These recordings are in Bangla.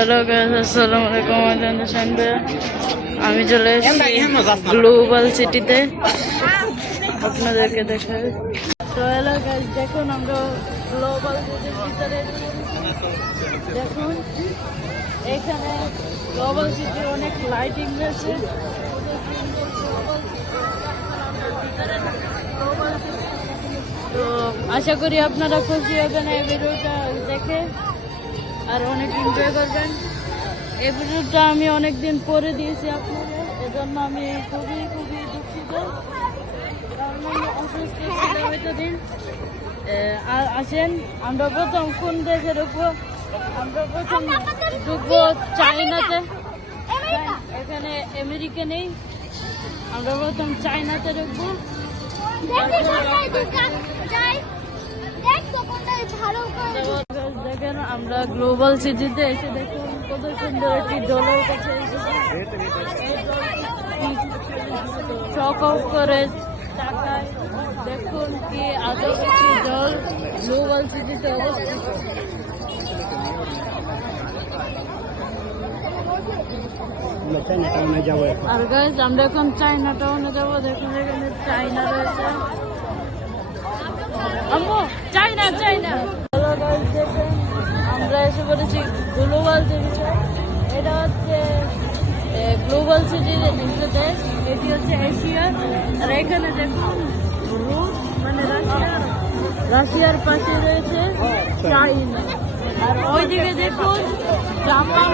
হ্যালো গাইস, আসসালামু আলাইকুম। আমি চলে এসেছি গ্লোবাল সিটিতে, আপনাদেরকে দেখাই। তো হ্যালো গাইস, দেখুন আমরা গ্লোবাল সিটির ভিতরে। দেখুন এখানে গ্লোবাল সিটির অনেক লাইটিং রয়েছে। তো আশা করি আপনারা খুশি হবেন এই ভিডিওটা দেখে আর অনেক এনজয় করবেন। এই ভিডিওটা আমি অনেকদিন পরে দিয়েছি আপনাদের, এজন্য আমি খুবই দুঃখিত, কারণ আমি অসুস্থ ছিলাম এতদিন। আর আসেন, আমরা প্রথম কোন দেশে ঢুকবো? আমরা প্রথম ঢুকবো চায়নাতে। এখানে আমেরিকা নেই, আমরা প্রথম চায়নাতে ঢুকবো। দেখেন আমরা গ্লোবাল সিটিতে এসে দেখুন কত সুন্দর একটি ডলার কাছে শক অফ করে তাকায়। দেখুন কি আদৌ একটি জল গ্লোবাল সিটিতে অবস্থিত। আর গাইস আমরা এখন চায়না টাউনে যাবো। দেখুন এখানে চায়না রয়েছে। চায়না হ্যালো গাইস, দেখেন আমরা এসে পড়েছি গ্লোবাল সিটিতে। এটা হচ্ছে গ্লোবাল সিটির একটা দেশ, এটি হচ্ছে এশিয়া। আর এখানে দেখুন রুশ মানে রাশিয়ার পাশে রয়েছে চাইনা। আর ওইদিকে দেখুন জাপান,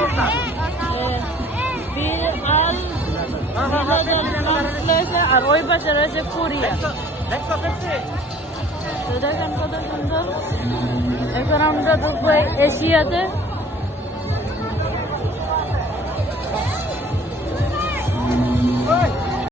আর ওই পাশে রয়েছে কোরিয়া। দেখেন কত সুন্দর। এখন আমরা ঢুকবো এশিয়াতে।